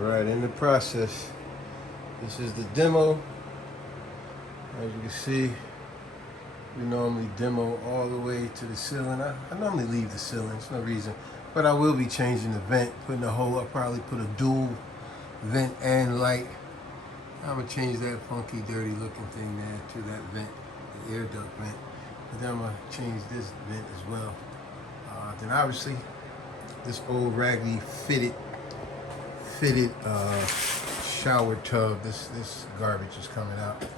Alright, in the process. This is the demo. As you can see, we normally demo all the way to the ceiling. I normally leave the ceiling, there's no reason. But I will be changing the vent, putting a hole. I'll probably put a dual vent and light. I'm gonna change that funky, dirty looking thing there to that vent, the air duct vent. But then I'm gonna change this vent as well. Then obviously, this old raggedy fitted shower tub, this garbage is coming out. So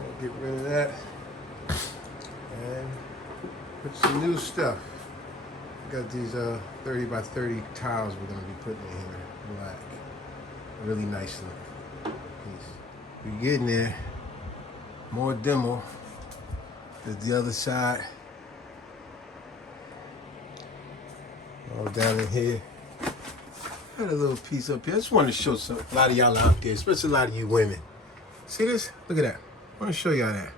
we'll get rid of that and put some new stuff. Got these 30 by 30 tiles we're gonna be putting in here, black, really nice looking piece. We're getting there. More demo. There's the other side. All down in here. Got a little piece up here. I just want to show a lot of y'all out there, especially a lot of you women. See this? Look at that. I want to show y'all that.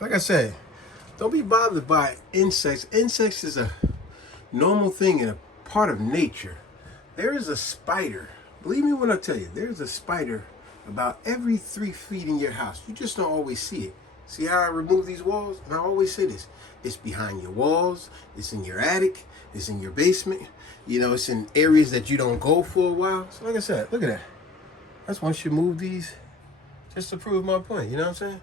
Like I said, don't be bothered by insects. Insects is a normal thing and a part of nature. There is a spider. Believe me when I tell you, there's a spider about every 3 feet in your house. You just don't always see it. See how I remove these walls? And I always say this. It's behind your walls. It's in your attic. It's in your basement. You know, it's in areas that you don't go for a while. So like I said, look at that. That's once you move these, just to prove my point. You know what I'm saying?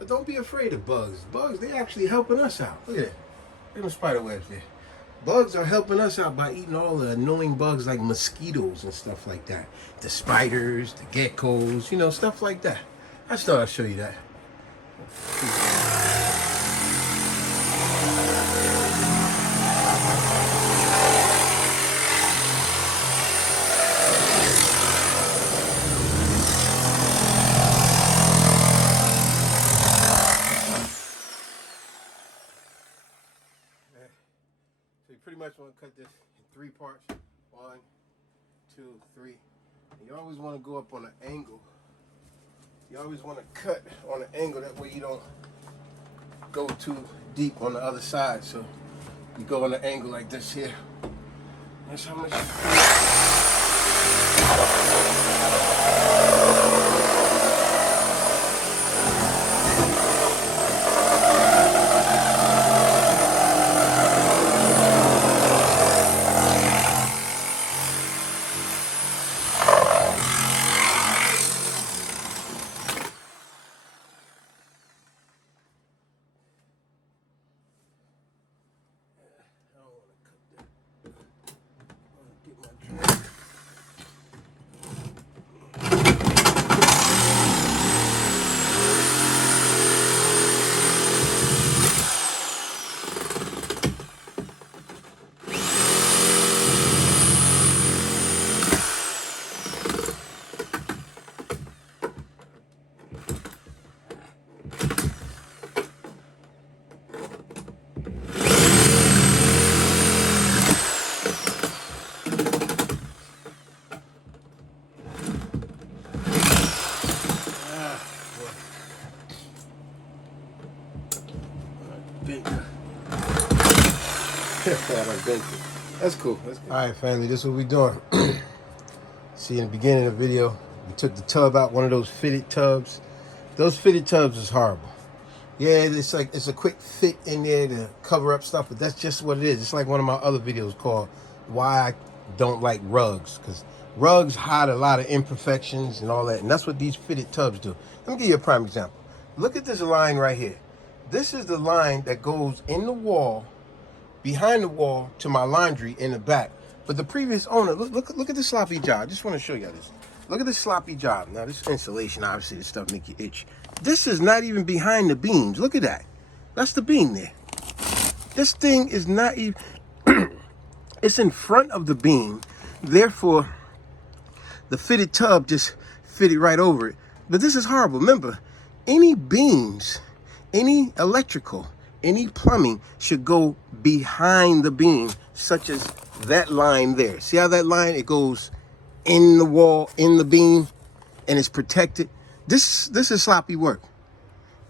But don't be afraid of bugs. Bugs, they actually helping us out. Look at that. Look at them spider webs there. Bugs are helping us out by eating all the annoying bugs like mosquitoes and stuff like that. The spiders, the geckos, you know, stuff like that. I just thought I'd show you that. So you pretty much want to cut this in 3 parts. 1, 2, 3. And you always want to go up on an angle. You always want to cut on an angle, that way you don't go too deep on the other side. So you go on an angle like this here. That's how much That's cool. That's cool. All right, family, this is what we're doing. See, in the beginning of the video, we took the tub out, one of those fitted tubs. Those fitted tubs is horrible. Yeah, it's like it's a quick fit in there to cover up stuff, but that's just what it is. It's like one of my other videos called Why I Don't Like Rugs, because rugs hide a lot of imperfections and all that, and that's what these fitted tubs do. Let me give you a prime example. Look at this line right here. This is the line that goes in the wall, behind the wall, to my laundry in the back. But the previous owner, look at this sloppy job. I just want to show you this. Look at this sloppy job. Now this insulation, obviously this stuff make you itch. This is not even behind the beams. Look at that. That's the beam there. This thing is not even, it's in front of the beam. Therefore, the fitted tub just fitted right over it. But this is horrible. Remember, any beams, any electrical, any plumbing should go behind the beam, such as that line there. See how that line, it goes in the wall, in the beam, and it's protected. This is sloppy work.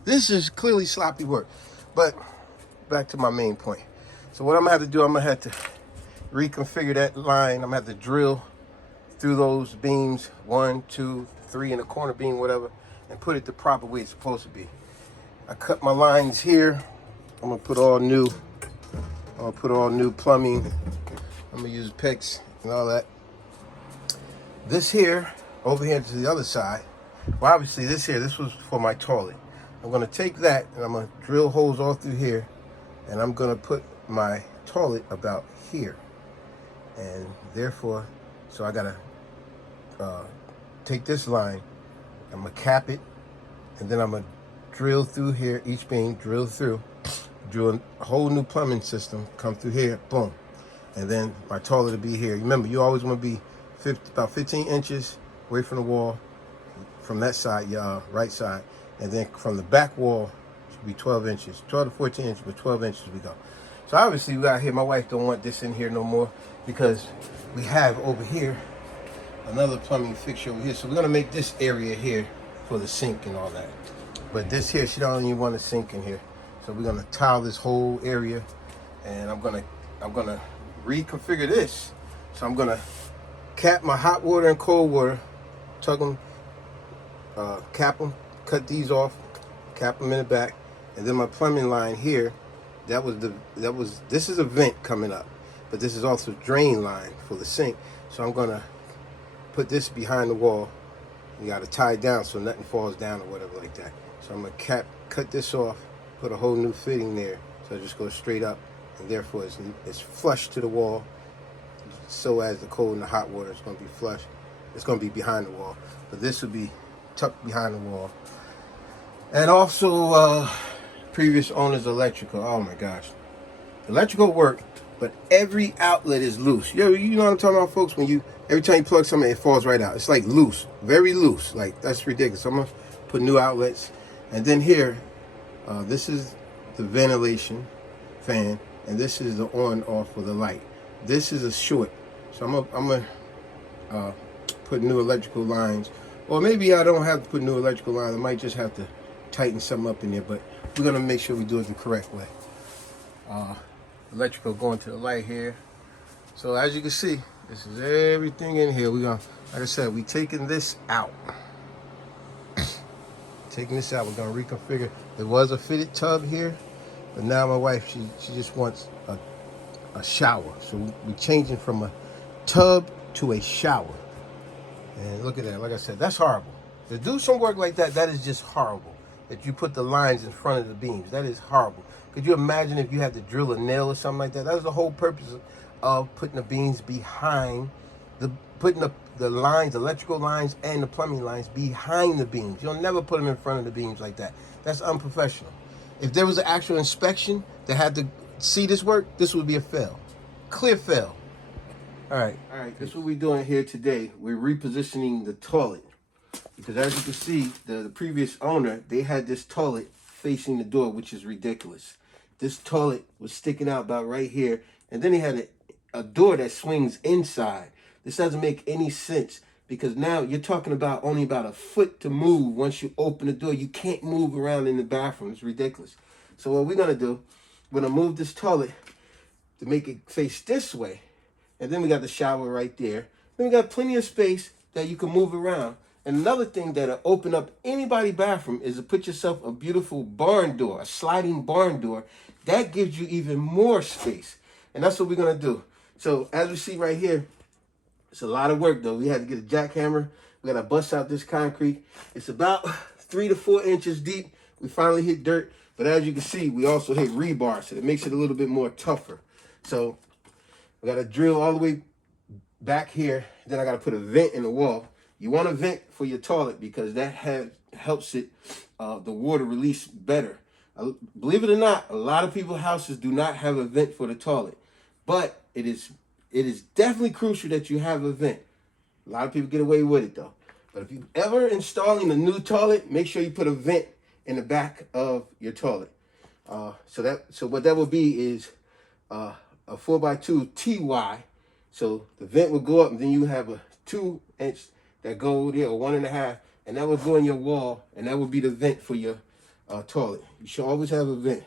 This is clearly sloppy work. But back to my main point. So what I'm gonna have to do, I'm gonna have to reconfigure that line. I'm gonna have to drill through those beams, 1, 2, 3 in the corner beam, whatever, and put it the proper way it's supposed to be. I cut my lines here. I'm gonna put all new. I'm gonna put all new plumbing. I'm gonna use PEX and all that. This here, over here to the other side. Well, obviously this here, this was for my toilet. I'm gonna take that and I'm gonna drill holes all through here, and I'm gonna put my toilet about here. And therefore, so I gotta take this line, I'm gonna cap it, and then I'm gonna drill through here, each beam, drill through, drill a whole new plumbing system, come through here, boom. And then my toilet will be here. Remember, you always wanna be about 15 inches away from the wall, from that side, right side. And then from the back wall, it should be 12 inches, 12 to 14 inches, but 12 inches we go. So obviously we got here, my wife don't want this in here no more because we have over here another plumbing fixture over here. So we're gonna make this area here for the sink and all that. But this here, she don't even want a sink in here. So we're gonna tile this whole area, and I'm gonna reconfigure this. So I'm gonna cap my hot water and cold water, tug them, cap them, cut these off, cap them in the back, and then my plumbing line here. This is a vent coming up, but this is also drain line for the sink. So I'm gonna put this behind the wall. You gotta tie it down so nothing falls down or whatever like that. So I'm gonna cut this off, put a whole new fitting there, so it just goes straight up, and therefore it's flush to the wall, so as the cold and the hot water is gonna be flush. It's gonna be behind the wall, but this will be tucked behind the wall. And also, previous owner's electrical. Oh my gosh, electrical work, but every outlet is loose. You know what I'm talking about, folks? When every time you plug something, it falls right out. It's like loose, very loose. Like, that's ridiculous. So I'm gonna put new outlets, and then here, this is the ventilation fan, and this is the on/off for the light. This is a short, so I'm gonna put new electrical lines, or maybe I don't have to put new electrical lines. I might just have to tighten something up in there, but we're gonna make sure we do it the correct way. Electrical going to the light here. So as you can see, this is everything in here. We're gonna, like I said, we taking this out. Taking this out, we're gonna reconfigure. There was a fitted tub here, but now my wife, she just wants a shower. So we're changing from a tub to a shower. And look at that, like I said, that's horrible. To do some work like that, that is just horrible. That you put the lines in front of the beams, that is horrible. Could you imagine if you had to drill a nail or something like that? That was the whole purpose of putting the beams behind, putting the lines, electrical lines and the plumbing lines behind the beams. You'll never put them in front of the beams like that. That's unprofessional. If there was an actual inspection that had to see this work, this would be a fail. Clear fail. All right, this is what we're doing here today. We're repositioning the toilet. Because as you can see, the previous owner, they had this toilet facing the door, which is ridiculous. This toilet was sticking out about right here, and then he had a door that swings inside. This doesn't make any sense, because now you're talking about only about a foot to move once you open the door. You can't move around in the bathroom. It's ridiculous. So what we're gonna do, we're gonna move this toilet to make it face this way, and then we got the shower right there. Then we got plenty of space that you can move around. And another thing that'll open up anybody's bathroom is to put yourself a beautiful barn door, a sliding barn door. That gives you even more space. And that's what we're going to do. So as we see right here, it's a lot of work, though. We had to get a jackhammer. We got to bust out this concrete. It's about 3 to 4 inches deep. We finally hit dirt. But as you can see, we also hit rebar, so it makes it a little bit more tougher. So we got to drill all the way back here. Then I got to put a vent in the wall. You want a vent for your toilet because that helps it, the water release better. Believe it or not, a lot of people's houses do not have a vent for the toilet. But it is definitely crucial that you have a vent. A lot of people get away with it though. But if you ever installing a new toilet, make sure you put a vent in the back of your toilet. So what that will be is a 4x2 TY. So the vent will go up, and then you have a 2-inch that go there, or 1.5, and that will go in your wall, and that will be the vent for your toilet. You should always have a vent.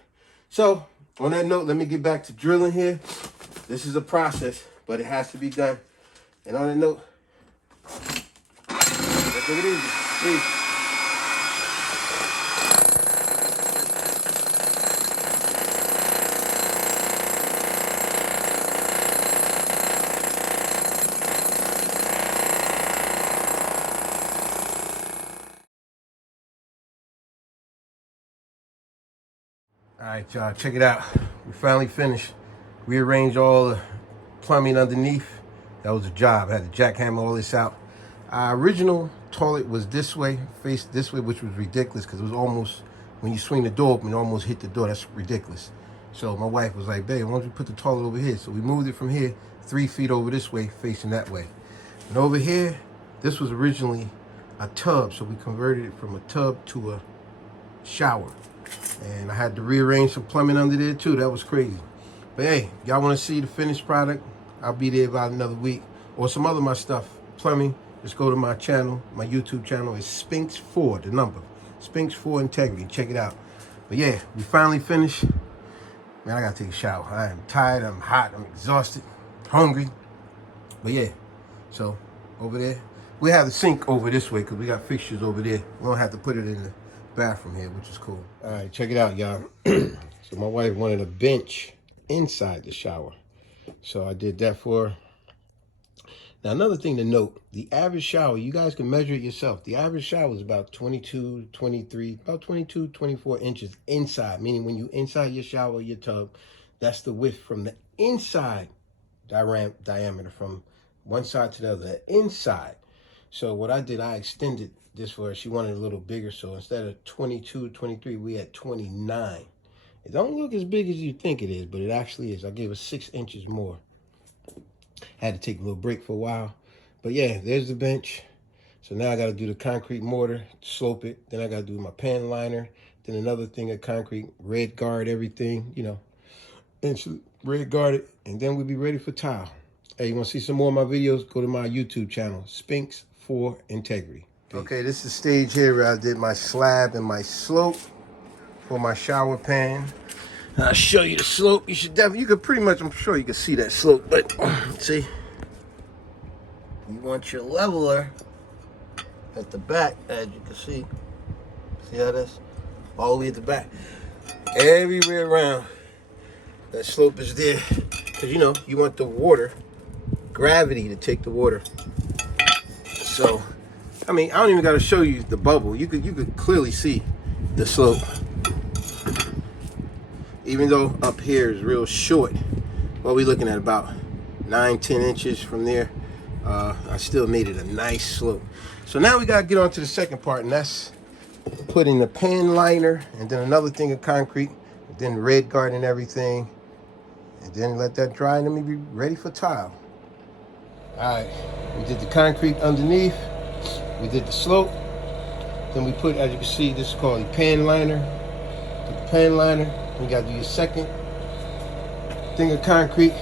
So on that note, let me get back to drilling here. This is a process, but it has to be done. And on that note, Take it easy. Peace. All right, y'all, check it out. We finally finished. Rearranged all the plumbing underneath. That was a job. I had to jackhammer all this out. Our original toilet was this way, faced this way, which was ridiculous because it was almost, when you swing the door open, it almost hit the door. That's ridiculous. So my wife was like, babe, why don't you put the toilet over here? So we moved it from here 3 feet over this way, facing that way. And over here, this was originally a tub. So we converted it from a tub to a shower. And I had to rearrange some plumbing under there too. That was crazy. But hey, y'all want to see the finished product? I'll be there about another week. Or some other of my stuff, plumbing. Just go to my channel. My YouTube channel is Spinks4, the number. Spinks4 Integrity. Check it out. But yeah, we finally finished. Man, I gotta take a shower. I am tired, I'm hot, I'm exhausted, hungry. But yeah, so over there. We have the sink over this way because we got fixtures over there. We don't have to put it in the bathroom here, which is cool. All right, check it out, y'all. So my wife wanted a bench inside the shower. So I did that for her. Now, another thing to note, the average shower, you guys can measure it yourself. The average shower is about 22, 23, about 22, 24 inches inside, meaning when you inside your shower, your tub, that's the width from the inside diameter from one side to the other, the inside. So what I did, I extended this for her. She wanted a little bigger, so instead of 22, 23, we had 29. It don't look as big as you think it is, but it actually is. I gave her 6 inches more. Had to take a little break for a while. But yeah, there's the bench. So now I got to do the concrete mortar, slope it. Then I got to do my pan liner. Then another thing of concrete, red guard everything, you know. And red guard it. And then we'll be ready for tile. Hey, you want to see some more of my videos? Go to my YouTube channel, Spinks4 Integrity. Peace. Okay, this is the stage here where I did my slab and my slope for my shower pan. I'll show you the slope. You could pretty much, I'm sure you can see that slope, but see, you want your leveler at the back, as you can see. See how that's all the way at the back. Everywhere around, that slope is there. Because, you know, you want the water, gravity to take the water. So, I mean, I don't even got to show you the bubble. You could clearly see the slope. Even though up here is real short, what we're looking at about 9-10 inches from there, I still made it a nice slope. So now we gotta get on to the second part, and that's putting the pan liner and then another thing of concrete, and then red guard and everything, and then let that dry and then we be ready for tile. All right, we did the concrete underneath, we did the slope, then we put, as you can see, this is called a pan liner. Put the pan liner. You gotta do your second thing of concrete.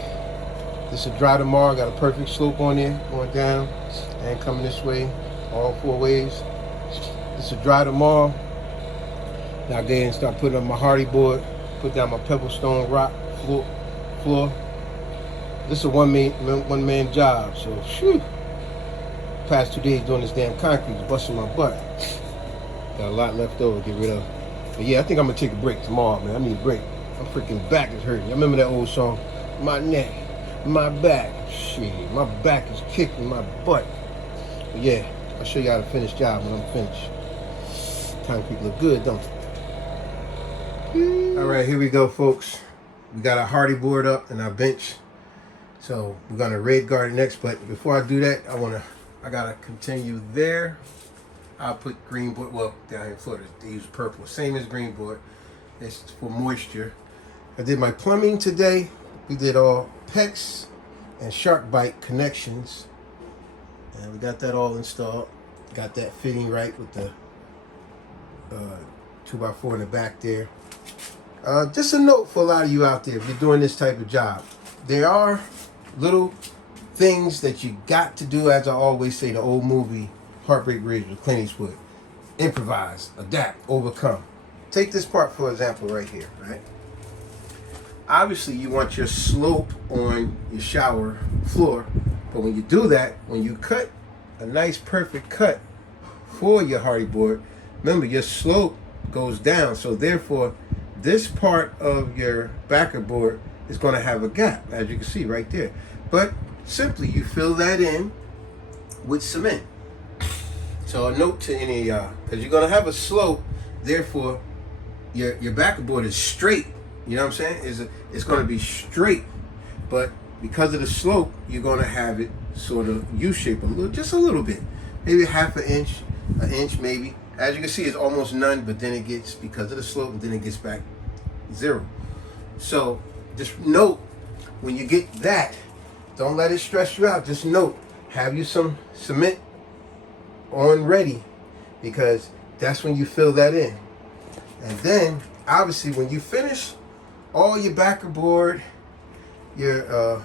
This will dry tomorrow. Got a perfect slope on there, going down and coming this way, all 4 ways. This will dry tomorrow. Now I go ahead and start putting on my hardy board, put down my pebble stone rock floor. This is a one man job. So, phew. Past 2 days doing this damn concrete is busting my butt. Got a lot left over to get rid of. But yeah, I think I'm gonna take a break tomorrow, man. I need a break. My freaking back is hurting. I remember that old song, my neck, my back. Shit, my back is kicking my butt. But yeah, I'll show you how to finish job when I'm finished. Concrete look good, don't it? All right, here we go, folks. We got our hardy board up and our bench. So we're gonna red guard it next. But before I do that, I gotta continue there. I'll put green board, well, down here in Florida, they use purple, same as green board. It's for moisture. I did my plumbing today. We did all PEX and shark bite connections. And we got that all installed. Got that fitting right with the 2x4 in the back there. Just a note for a lot of you out there, if you're doing this type of job, there are little things that you got to do, as I always say, the old movie, Heartbreak Ridge with Clint Eastwood. Improvise, adapt, overcome. Take this part for example right here, right? Obviously you want your slope on your shower floor, but when you do that, when you cut a nice perfect cut for your hardy board, remember your slope goes down. So therefore, this part of your backer board is going to have a gap, as you can see right there. But simply, you fill that in with cement. So a note to any of y'all, because you're going to have a slope, therefore, your backer board is straight. You know what I'm saying? It's going to be straight. But because of the slope, you're going to have it sort of U-shaped just a little bit. Maybe half an inch maybe. As you can see, it's almost none, but then it gets, because of the slope, and then it gets back 0. So just note, when you get that, don't let it stress you out. Just note, have you some cement on ready, because that's when you fill that in. And then, obviously, when you finish all your backer board, your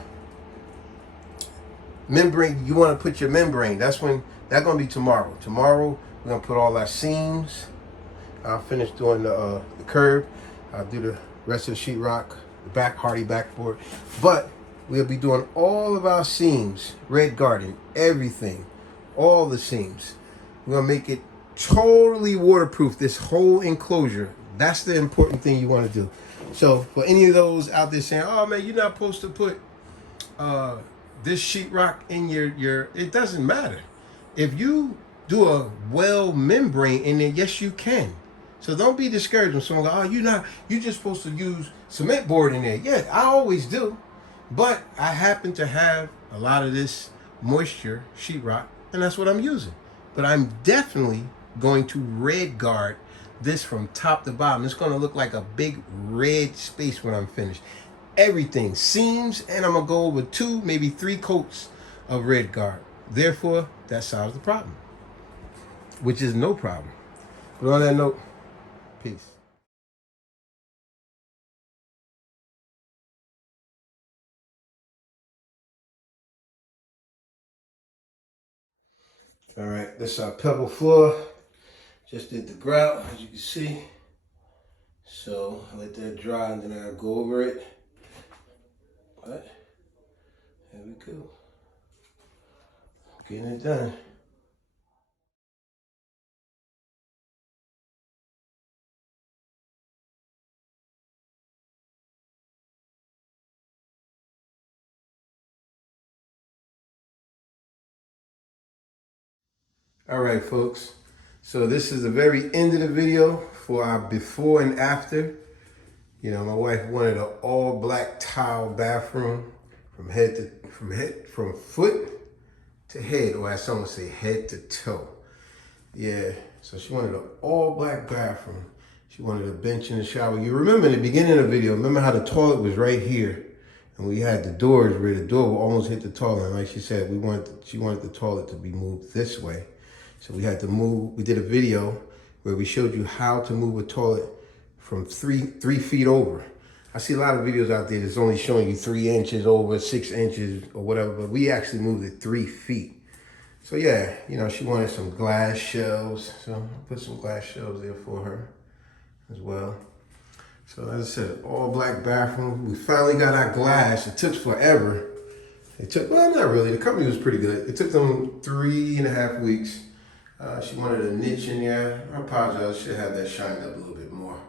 membrane, you want to put your membrane. That's going to be tomorrow. Tomorrow, we're going to put all our seams. I'll finish doing the curb. I'll do the rest of the sheetrock, the hardy backboard. But we'll be doing all of our seams, red garden, everything, all the seams. We're going to make it totally waterproof, this whole enclosure. That's the important thing you want to do. So for any of those out there saying, oh man, you're not supposed to put this sheetrock in your, it doesn't matter. If you do a well membrane in there, yes you can. So don't be discouraged when someone goes, oh, you're just supposed to use cement board in there. Yeah, I always do. But I happen to have a lot of this moisture sheetrock, and that's what I'm using. But I'm definitely going to red guard this from top to bottom. It's going to look like a big red space when I'm finished. Everything, seams, and I'm going to go over 2, maybe 3 coats of red guard. Therefore, that solves the problem, which is no problem. But on that note, peace. All right, this is our pebble floor. Just did the grout, as you can see. So I let that dry and then I'll go over it. But there we go. Getting it done. All right, folks. So this is the very end of the video for our before and after. You know, my wife wanted an all black tile bathroom from foot to head, or as someone say, head to toe. Yeah, so she wanted an all black bathroom. She wanted a bench in the shower. You remember in the beginning of the video, remember how the toilet was right here, and we had the doors where the door will almost hit the toilet. And like she said, she wanted the toilet to be moved this way. So we had to move. We did a video where we showed you how to move a toilet from three feet over. I see a lot of videos out there that's only showing you 3 inches over, 6 inches or whatever, but we actually moved it 3 feet. So yeah, you know, she wanted some glass shelves. So I put some glass shelves there for her as well. So as I said, all black bathroom. We finally got our glass. It took forever. Well, not really. The company was pretty good. It took them 3.5 weeks. She wanted a niche in there. I apologize, I should have that shined up a little bit more.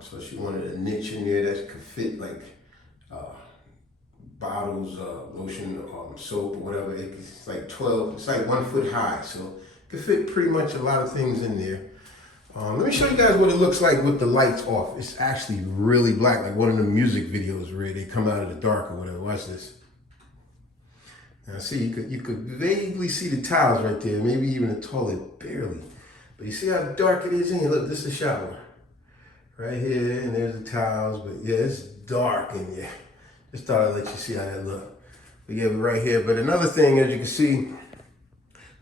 So she wanted a niche in there that could fit like bottles, lotion, soap, or whatever. It's like 12, it's like 1 foot high. So it could fit pretty much a lot of things in there. Let me show you guys what it looks like with the lights off. It's actually really black, like one of the music videos where they come out of the dark or whatever. Watch this. Now see, you could vaguely see the tiles right there, maybe even the toilet, barely. But you see how dark it is in here? Look, this is the shower. Right here, and there's the tiles, but yeah, it's dark in here. Just thought I'd let you see how that looked. But yeah, we're right here. But another thing, as you can see,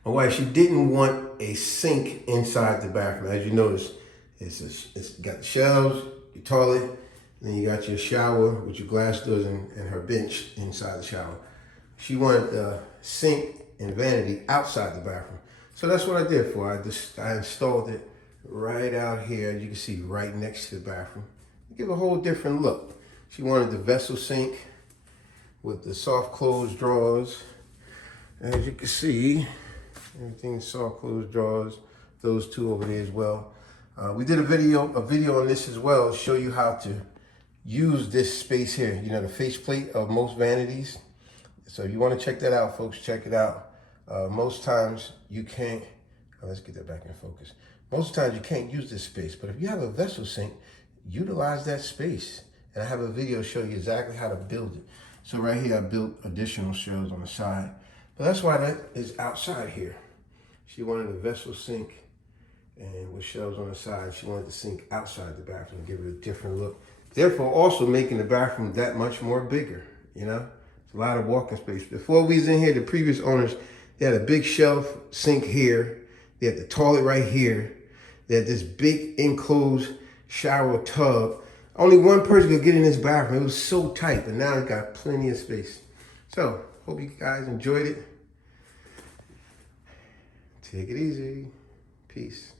my wife, she didn't want a sink inside the bathroom. As you notice, it's got the shelves, your toilet, and then you got your shower with your glass doors and her bench inside the shower. She wanted the sink and vanity outside the bathroom. So that's what I did for her. I installed it right out here, as you can see, right next to the bathroom. Give a whole different look. She wanted the vessel sink with the soft close drawers. As you can see, Everything saw closed drawers. Those two over there as well. We did a video on this as well, show you how to use this space here. You know, the faceplate of most vanities. So if you want to check that out, folks, check it out. Most times you can't, let's get that back in focus. Most times you can't use this space, but if you have a vessel sink, utilize that space. And I have a video show you exactly how to build it. So right here, I built additional shelves on the side. But that's why that is outside here. She wanted a vessel sink and with shelves on the side. She wanted the sink outside the bathroom, give it a different look. Therefore, also making the bathroom that much more bigger, you know? It's a lot of walking space. Before we was in here, the previous owners, they had a big shelf sink here. They had the toilet right here. They had this big enclosed shower tub. Only one person could get in this bathroom. It was so tight, but now it's got plenty of space. So, hope you guys enjoyed it. Take it easy. Peace.